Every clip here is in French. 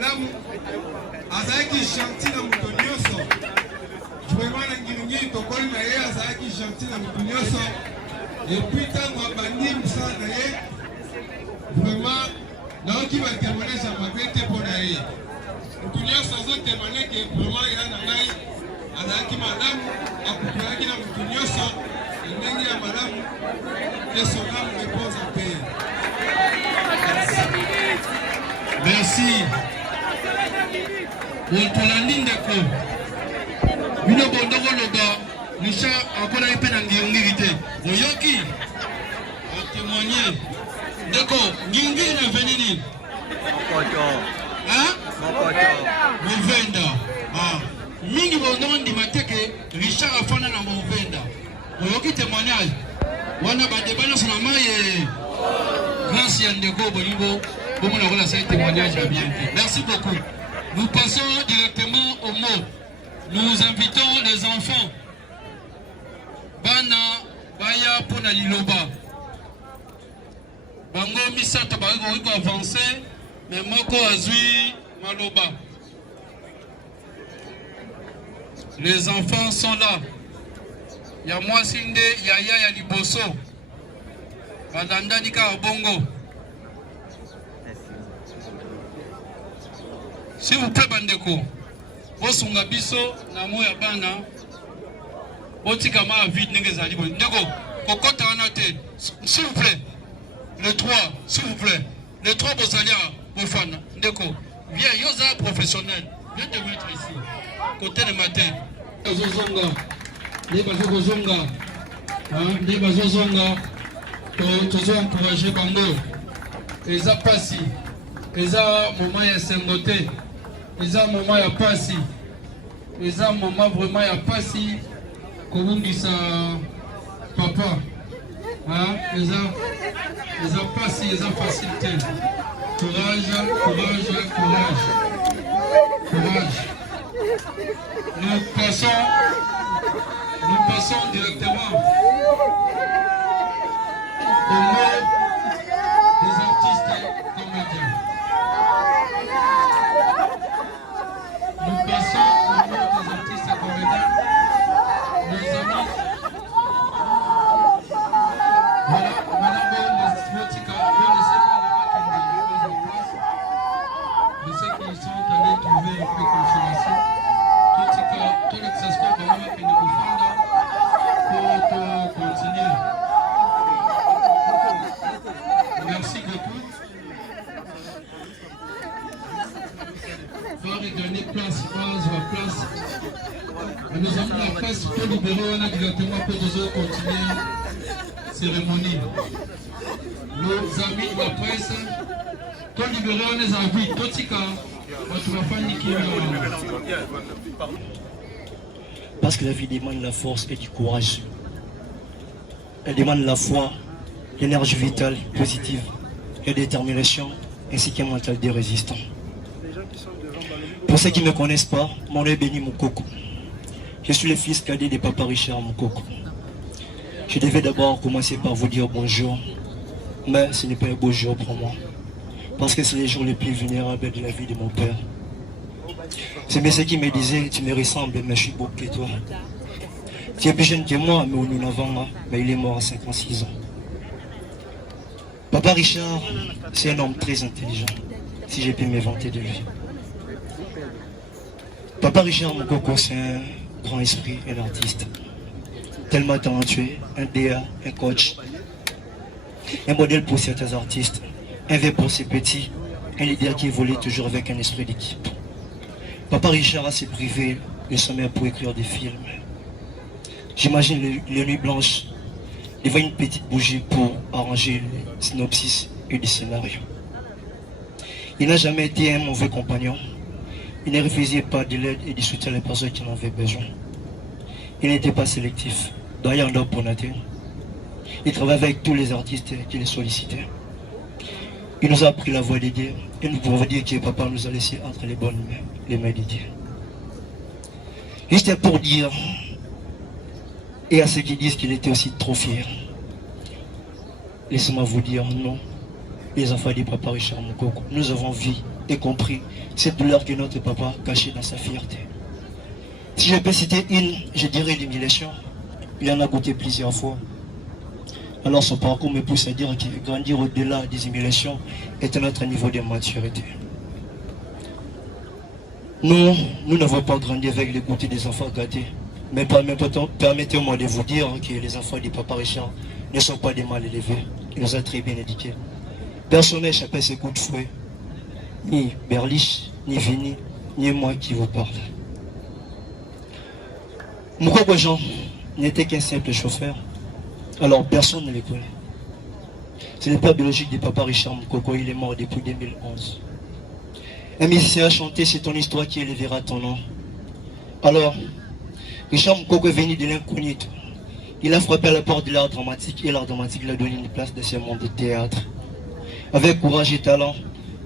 malamu azaki gentil na moto nyonso vraiment na ngilingi tokoli na ye azaki gentil na moto nyonso et puis ntango abandi mosala na ye vraiment naoki batémoignage ya mabe te mpo na ye moto nyonso azotémoigne ke vraiment ya na ngai azalaki malamu akupelaki na moto nyonso ndenge ya malamu et son âme repose en paix. Merci. Tolandi ndeko bino bondoko loba nisha akola ipe na ngiyongi te oyoki atémoigner ndeko ngiyongi na venini mokoto movenda mingi bondoko ndima teke Richard afana na movenda oyoki témoignage wana badeba nyonso na maye grâce ya ndeko bolingo. Merci beaucoup. Nous passons directement au mot. Nous invitons les enfants. Bana Baya Pona Liloba. Bango Misata Bango avancé, mais Moko Azui Maloba. Les enfants sont là. Yamwa Sinde, Yaya Yaliboso. Badanda Nika Bongo. S'il vous plaît, Bandeko, Bosunga Biso, Namo ya Bana, Botikama vide Nengezali. Ndeko, Kokota Anate, s'il vous plaît, le 3, s'il vous plaît, le 3 Bosalia, Bofana, Ndeko, viens, Yosa professionnel, viens te mettre ici, côté de matin. Zozonga, Neba Zozonga, Tozo encouragé Bango, Eza Passi, Eza Moment ya Sengote. Les un moment ya pasi, les un moment vraiment ya pasi, comme on dit ça, papa, hein, les un pasi, les un facilité, courage. Nous passons directement au mot des artistes comédiens. Nous passons au nom des artistes comédiens, nos amis. Voilà, madame Motika, ne laissez pas la place. Je sais qu'ils sont allés trouver un peu consolation. Tout le que ça se passe dans le pays de Bufanda pour continuer. Merci beaucoup. Va regagner place. Nous avons la place pour libérer directement pour continuer la cérémonie. Nos amis de la presse, pour libérer les avis, parce que la vie demande la force et du courage. Elle demande la foi, l'énergie vitale, positive, la détermination, ainsi qu'un mental de résistant. Pour ceux qui ne me connaissent pas, mon nom est Béni Moukoko. Je suis le fils cadet de Papa Richard Moukoko. Je devais d'abord commencer par vous dire bonjour, mais ce n'est pas un beau jour pour moi, parce que c'est les jours les plus vulnérables de la vie de mon père. C'est bien ce qui me disait, tu me ressembles, mais je suis beau que toi. Tu es plus jeune que moi, mais nous n'avons, mais il est mort à 56 ans. Papa Richard, c'est un homme très intelligent, si j'ai pu m'inventer de lui. Papa Richard Moukoko, c'est un grand esprit, un artiste, tellement talentueux, un DA, un coach, un modèle pour certains artistes, un verre pour ses petits, un leader qui évolue toujours avec un esprit d'équipe. Papa Richard a ses privés, le sommaire pour écrire des films. J'imagine les nuits blanches, devant une petite bougie pour arranger les synopsis et les scénarios. Il n'a jamais été un mauvais compagnon. Il ne refusait pas de l'aide et de soutien les personnes qui en avaient besoin. Il n'était pas sélectif. D'ailleurs, il travaillait avec tous les artistes qui les sollicitaient. Il nous a appris la voie des dieux et nous pouvons dire que papa nous a laissé entre les bonnes mains, les mains des dieux. Juste pour dire, et à ceux qui disent qu'il était aussi trop fier, laissez-moi vous dire non, les enfants du papa Richard Moukoko, nous avons vu et compris cette douleur que notre papa cachait dans sa fierté. Si je peux citer une, je dirais l'humiliation. Il en a goûté plusieurs fois. Alors son parcours me pousse à dire que grandir au-delà des humiliations est un autre niveau de maturité. Nous n'avons pas grandi avec les goûters des enfants gâtés. Mais permettez-moi de vous dire que les enfants du papa Richard ne sont pas des mal élevés. Il nous a très bien éduqués. Personne n'a échappé à ses coups de fouet. Ni Berlich, ni Vini, ni moi qui vous parle. Moukoko Jean n'était qu'un simple chauffeur. Alors personne ne le connaît. C'est le père biologique du papa Richard Moukoko, il est mort depuis 2011. Un musicien a chanté, c'est ton histoire qui élèvera ton nom. Alors, Richard Moukoko est venu de l'incognito. Il a frappé à la porte de l'art dramatique et l'art dramatique lui a donné une place dans ce monde de théâtre. Avec courage et talent,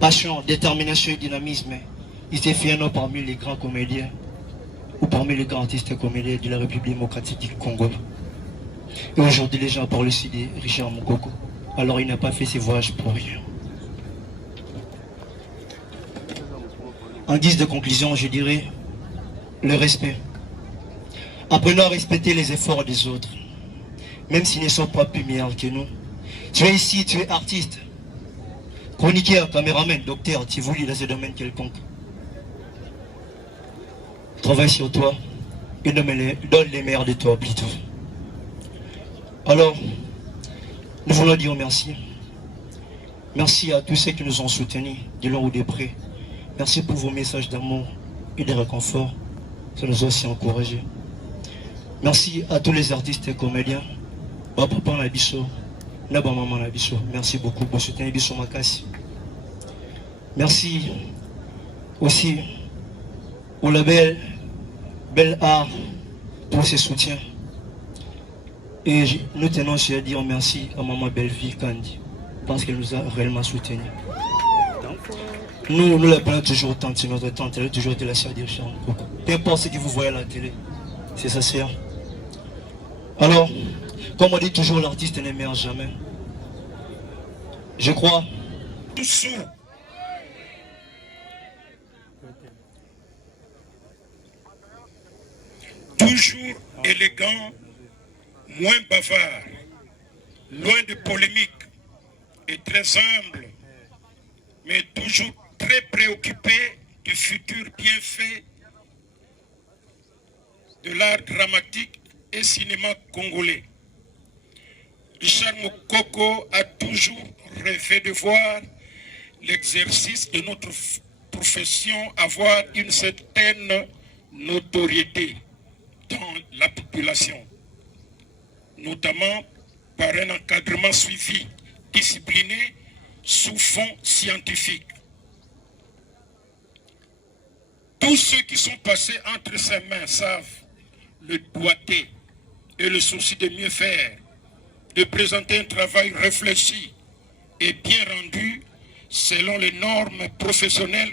passion, détermination et dynamisme, il s'est fait un homme parmi les grands comédiens ou parmi les grands artistes comédiens de la République démocratique du Congo. Et aujourd'hui, les gens parlent aussi de Richard Moukoko. Alors il n'a pas fait ses voyages pour rien. En guise de conclusion, je dirais le respect. Apprenons à respecter les efforts des autres, même s'ils ne sont pas plus meilleurs que nous. Tu es ici, tu es artiste, chroniqueur, caméraman, docteur, tu évolues dans ce domaine quelconque. Travaille sur toi et donne les meilleurs de toi plutôt. Alors, nous voulons dire merci. Merci à tous ceux qui nous ont soutenus, de loin ou de près. Merci pour vos messages d'amour et de réconfort. Ça nous a aussi encouragés. Merci à tous les artistes et comédiens. Papa Nabiso, Naba Maman Nabiso. Merci beaucoup pour soutenir Nabiso Makassi. Merci aussi au label Bel Art pour ses soutiens. Et nous tenons aussi à dire merci à Maman Belleville Kandi parce qu'elle nous a réellement soutenus. Nous l'appelons toujours tante, c'est notre tante, elle a toujours été la sœur de Richard Moukoko. Peu importe ce que vous voyez à la télé, c'est sa sœur. Alors, comme on dit toujours, l'artiste ne meurt jamais. Je crois. Toujours élégant, moins bavard, loin de polémiques et très humble, mais toujours très préoccupé du futur bienfait de l'art dramatique et cinéma congolais. Richard Moukoko a toujours rêvé de voir l'exercice de notre profession avoir une certaine notoriété dans la population, notamment par un encadrement suivi, discipliné, sous fond scientifique. Tous ceux qui sont passés entre ses mains savent le doigté et le souci de mieux faire, de présenter un travail réfléchi et bien rendu selon les normes professionnelles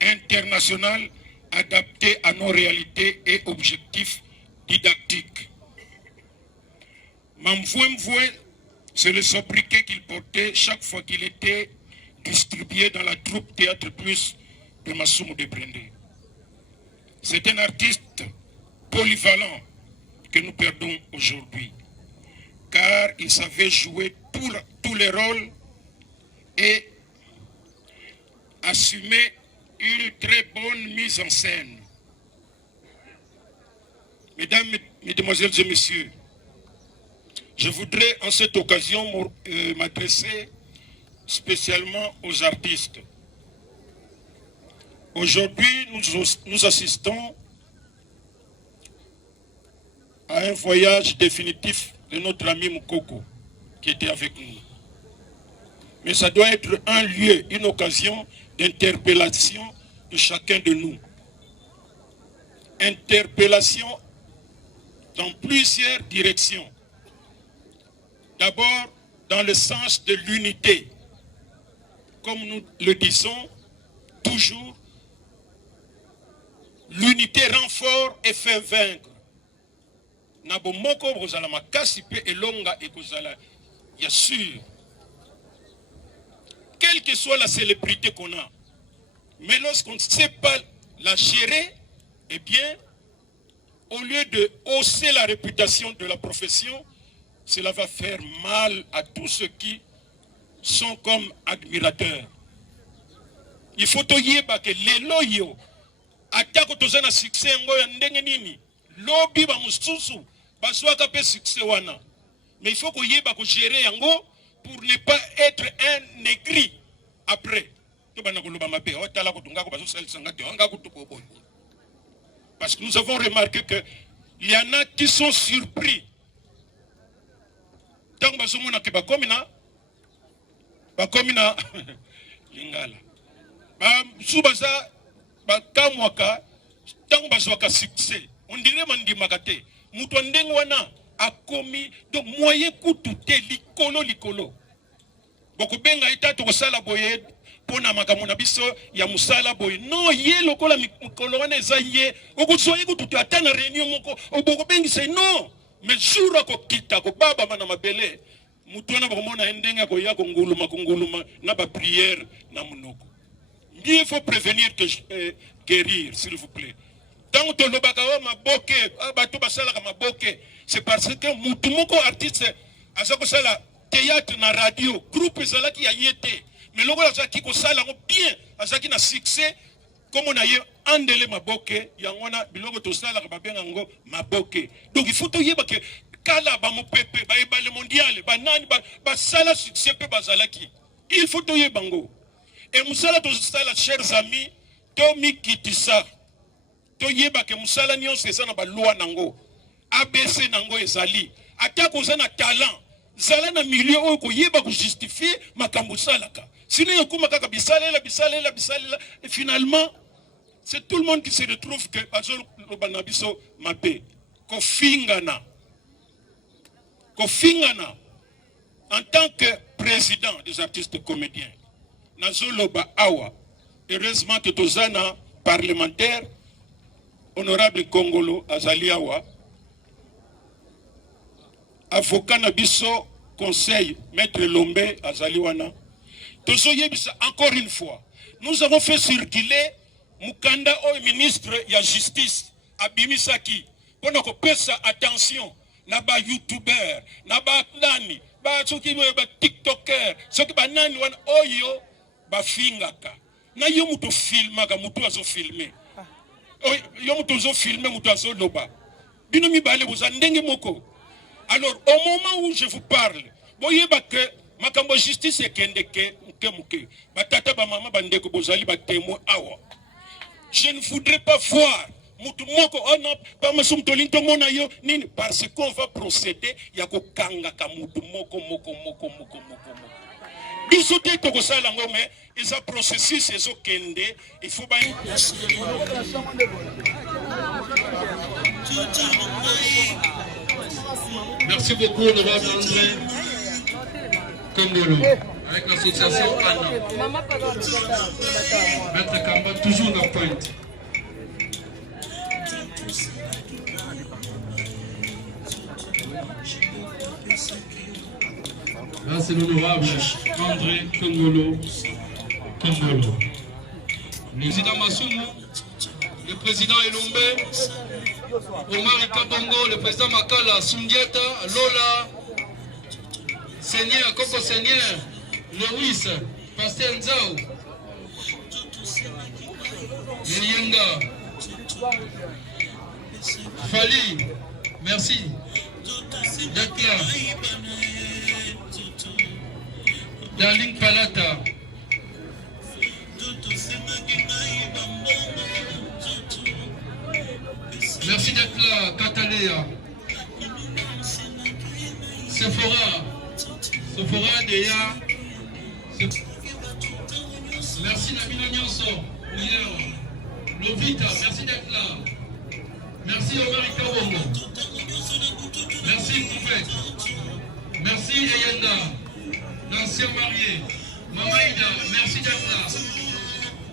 internationales adaptées à nos réalités et objectifs didactiques. Mamvoué, c'est le sobriquet qu'il portait chaque fois qu'il était distribué dans la troupe Théâtre Plus de Massoumou de Brendé. C'est un artiste polyvalent que nous perdons aujourd'hui, car il savait jouer tous les rôles et assumer une très bonne mise en scène. Mesdames, Mesdemoiselles et Messieurs, je voudrais en cette occasion m'adresser spécialement aux artistes. Aujourd'hui, nous assistons à un voyage définitif de notre ami Moukoko qui était avec nous. Mais ça doit être un lieu, une occasion d'interpellation de chacun de nous. Interpellation dans plusieurs directions. D'abord, dans le sens de l'unité. Comme nous le disons toujours, l'unité rend fort et fait vaincre. Nabomoko bozala makasi pe elonga ekozala ya sûr. Quelle que soit la célébrité qu'on a, Mais lorsqu'on ne sait pas la gérer, eh bien, au lieu de hausser la réputation de la profession, cela va faire mal à tous ceux qui sont comme admirateurs. Il faut toyeba que les loyaux, atako tozana succès ngoya ndenge nini, lobby ba mususu, baswaka pe succès wana. Mais il faut qu'on yeba ko gérer yango pour ne pas être un négri après. Parce que nous avons remarqué qu'il y en a qui sont surpris. Tant que nous avons bakomina lingala. Subaza bakamwaka tant bazwaka succès. On dirait mandimakate. Mutu ndenge wana akomi donc moyen kutu te likolo. Boko benga itato kosala boye pona makambo na biso ya musala boye. Non ye lokola mikolo wana eza ye. Okusoye kutu ata na réunion moko oboko bengi se non. Mais jour ko kita ko baba mana mabele. Mutu wana bakomona ndenga ko ya konguluma na ba prière na munoko. Il faut prévenir que guérir, s'il vous plaît. Tant que le bagawa maboke, abato basala ka maboke, c'est parce que mutumoko artiste azako sala théâtre na radio, groupe sala qui a yété. Mais logo azaki ko sala bien, azaki na succès comme on a eu andele maboke, yangona biloko to sala ka babenga ngo maboke. Donc il faut to yeba que kala ba mo pepe, ba ebale mondial, ba nani ba sala succès pe bazalaki. Il faut to yeba ngo. Et musala to sala chers amis, to mikitisa. To yeba ke musala nyonso eza na ba loi nango. ABC nango ezali. Ata ko na talent, zala na milieu oyo ko yeba ko justifier makambo salaka. Sinon yokuma kaka bisalela. Et finalement, c'est tout le monde qui se retrouve que bazolo banabiso mabe. Kofingana. En tant que président des artistes comédiens, Nazoloba Awa, heureusement que Tozana parlementaire, honorable Kongolo Azali Awa, avocat Nabiso, conseil, maître Lombe Azaliwana, encore une fois, nous avons fait circuler Mukanda au ministre de la Justice, Abimisaki, pour nous faire attention, naba YouTuber, naba nani, ba TikToker, ce qui ba nani wan oyo, ba fingaka. Na yo muto filmaka, muto azo filmer. Yo muto azo filmer, muto azo loba. Bino mi bale vous ndenge moko. Alors au moment où je vous parle, voyez que makambo justice ekendeke muke. Batata ba mama bandeko bozali ba témoin awa. Je ne voudrais pas voir mutu moko ona pa masumto lintongo na yo nini parce qu'on va procéder ya ko kanga ka mutu moko. Bisote toko sala ngome eza processus ezo kende il faut ba. Merci beaucoup, honorable André Kongolo, avec l'association ANA. Maître Kamba, toujours dans pointe. Là, c'est l'honorable André Kongolo. Le président Massoumou, le président Elombe, Omar Kabongo, le président Makala, Sundieta, Lola, Seigneur, Coco Seigneur, Lewis, Pasteur Nzao, Yenga, Fali, merci d'être là. Darling Palata, merci d'être là, Cataléa. Sephora Deya. Merci Nabila Nyonso. Lovita, merci d'être là. Merci Omarika Wongo. Merci Koufet. Merci Eyenda, l'ancien marié. Mamaïda, merci d'être là.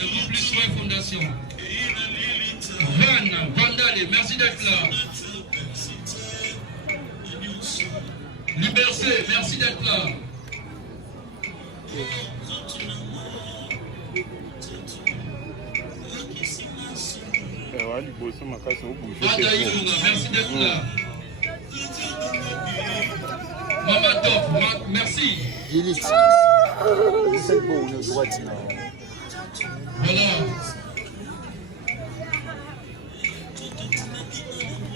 Le groupe Lusoy Fondation. Vandale, merci d'être là. Liberté, merci d'être là. merci d'être là. Maman Top, merci. Voilà.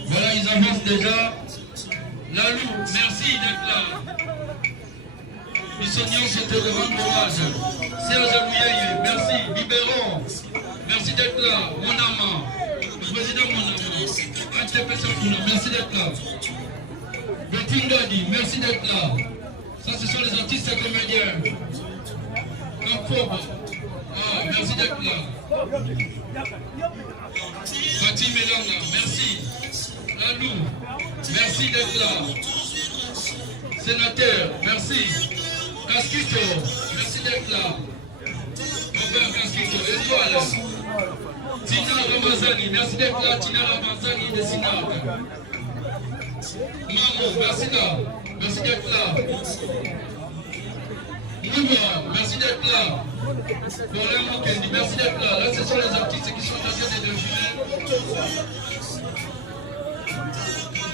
Voilà, ils avancent déjà. Lalou, merci d'être là. Missionnaire, je te rends courage. Serge Abouyeye, merci. Libéron, merci d'être là. Monama, le président Monama. Merci d'être là. Betty Ndadi, merci d'être là. Ça, ce sont les artistes et comédiens. Kamfoba, merci d'être là. Fatih Melanga, merci. Alou, merci d'être là. Sénateur, merci. Casquito, merci d'être là. Robert Casquito, étoile. Tina Ramazani, merci d'être là. Tina Ramazani de Sinard. Maman, merci là. Merci d'être là. Nouba, merci d'être là. Florian Mokendi, merci d'être là. Là, ce sont les artistes qui sont en train de défiler.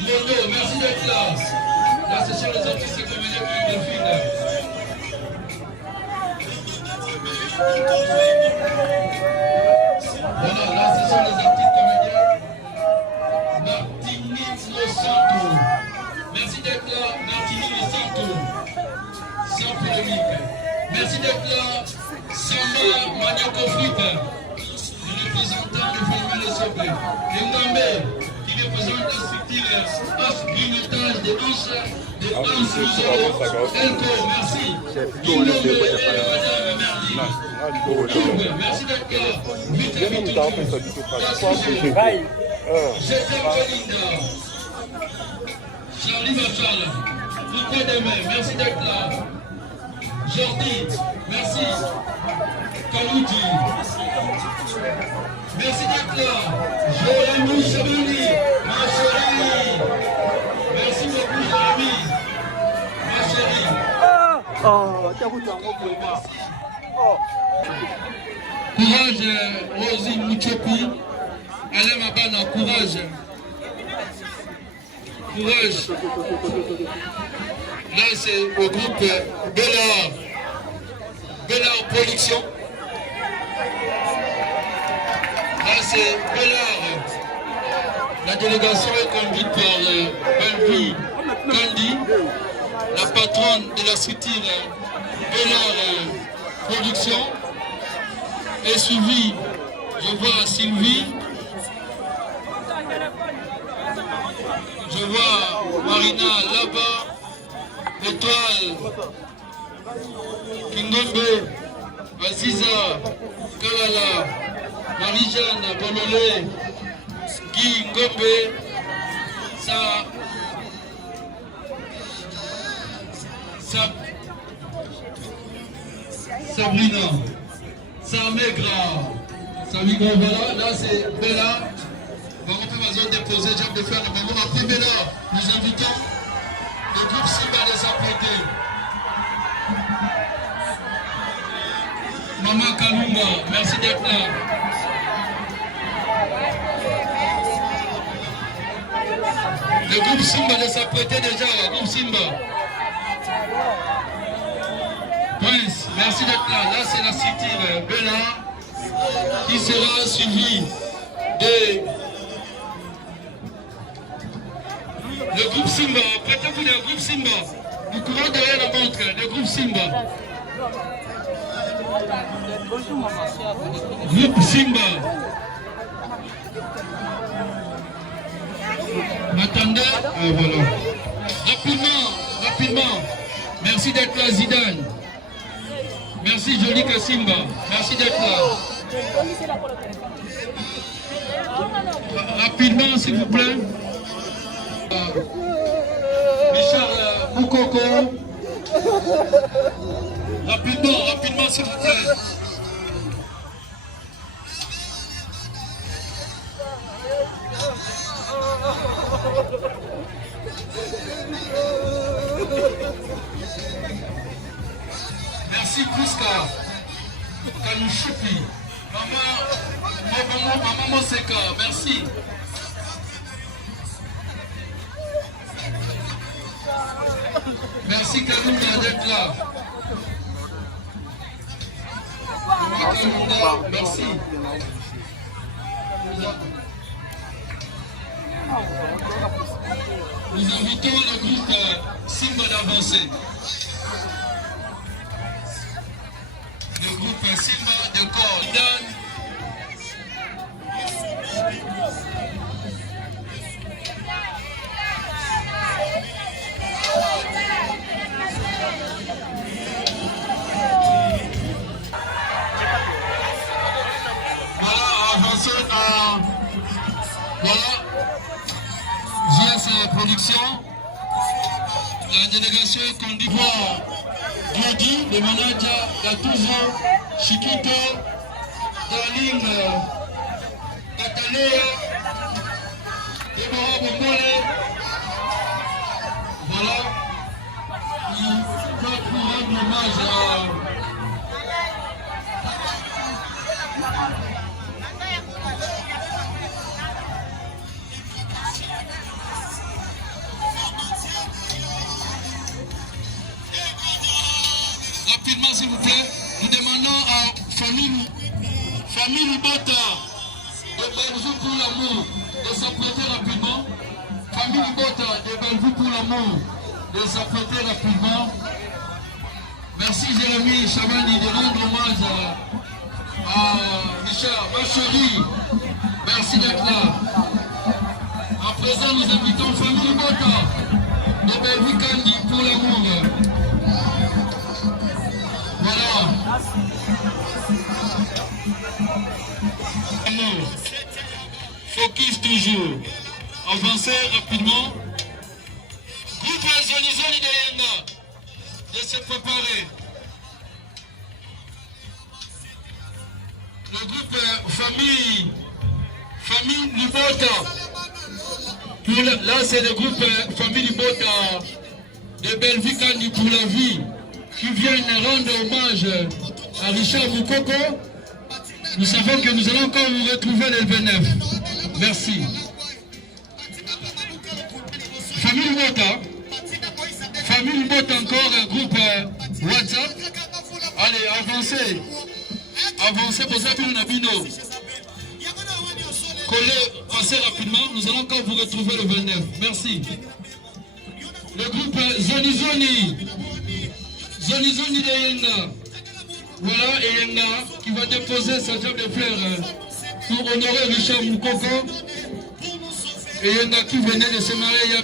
Mono, merci d'être là. Là, ce sont les artistes qui comédiens qui défilent. Voilà, là, ce sont les artistes comédiens. Martini Losanto. Merci d'être là, Martini Losanto. Sans polémique. Merci d'être là, Samba Maniaco Flip. Le représentant du phénomène de Sobe. Et Ngambé, qui représente la structure Grignotage des hanches Elko, merci. Ngambé et Madame Merdi. Merci d'être là. Vite, J'étais Belinda. Charlie Bachal. Pourquoi demain? Merci d'être là. Jordi, merci. Kaloudi, merci d'être là. Jérémy Chabani, ma chérie. Merci beaucoup, Jérémy. Ma chérie. Courage, Rosie Mouchepi. Alain Mabana, courage. Courage. Là, c'est au groupe Bellard Production. Là, c'est Bellard. La délégation est conduite par Balbi Kandi, la patronne de la structure Bellard Production. Et suivi, je vois Sylvie. Je vois Marina là-bas, Étoile, Kingombe, Aziza, Kalala, Marie-Jeanne, Bololé, Guy Ngombe, Sabrina, Samegra, voilà, là c'est Bella. On va déposer, j'ai de faire le moment. Après Bella, nous invitons le groupe Simba les apprêter. Maman Kalumba, merci d'être là. Le groupe Simba les apprêter déjà, le groupe Simba. Prince, merci d'être là. Là, c'est la structure Bella qui sera suivie de. Le groupe Simba, prêtez-vous le groupe Simba. Vous courez derrière la montre, le groupe Simba. Groupe Simba. Attendez, voilà. Rapidement. Merci d'être là, Zidane. Merci, Jolika Simba. Merci d'être là. Rapidement, s'il vous plaît. Michel Moukoko. Rapidement, s'il vous plaît. Merci Kouska, Kanouchoupi, Maman Maman Moseka, merci. Merci Kalunda d'être là. Kalunda, merci. Nous invitons le groupe Simba d'avancer. Le groupe Simba de corps. Voilà, avancez à... Voilà. JS Production. La délégation est conduite par Glody, le manager Gattuso, Chiquito, Darling, Katalea, Deborah Bongole. Voilà. Il faut rendre hommage à... Rapidement, s'il vous plaît, nous demandons à famille Libota de Bellevue pour l'amour de s'apprêter rapidement. Famille Libota de Bellevue pour l'amour de s'apprêter rapidement. Merci Jérémy Chamani de rendre hommage à Richard Bacheli. Merci d'être là. À présent, nous invitons famille Libota de Bellevue Kandi pour l'amour. Voilà. Focus toujours. Avancez rapidement. Groupe Zonizoni de Yenga de se préparer. Le groupe Famille Libota. Là, c'est le groupe Famille Libota de Bellevue Kandi pour la vie, qui viennent rendre hommage à Richard Moukoko. Nous savons que nous allons encore vous retrouver le 29. Merci. Famille Mbota encore, un groupe WhatsApp. Allez, avancez. Avancez pour ça, nous avons collez assez rapidement. Nous allons encore vous retrouver le 29. Merci. Le groupe Zonizoni de Yenga. Voilà, et Yenga qui va déposer sa jambe de fleurs pour honorer Richard Moukoko. Et Yenga qui venait de se marier.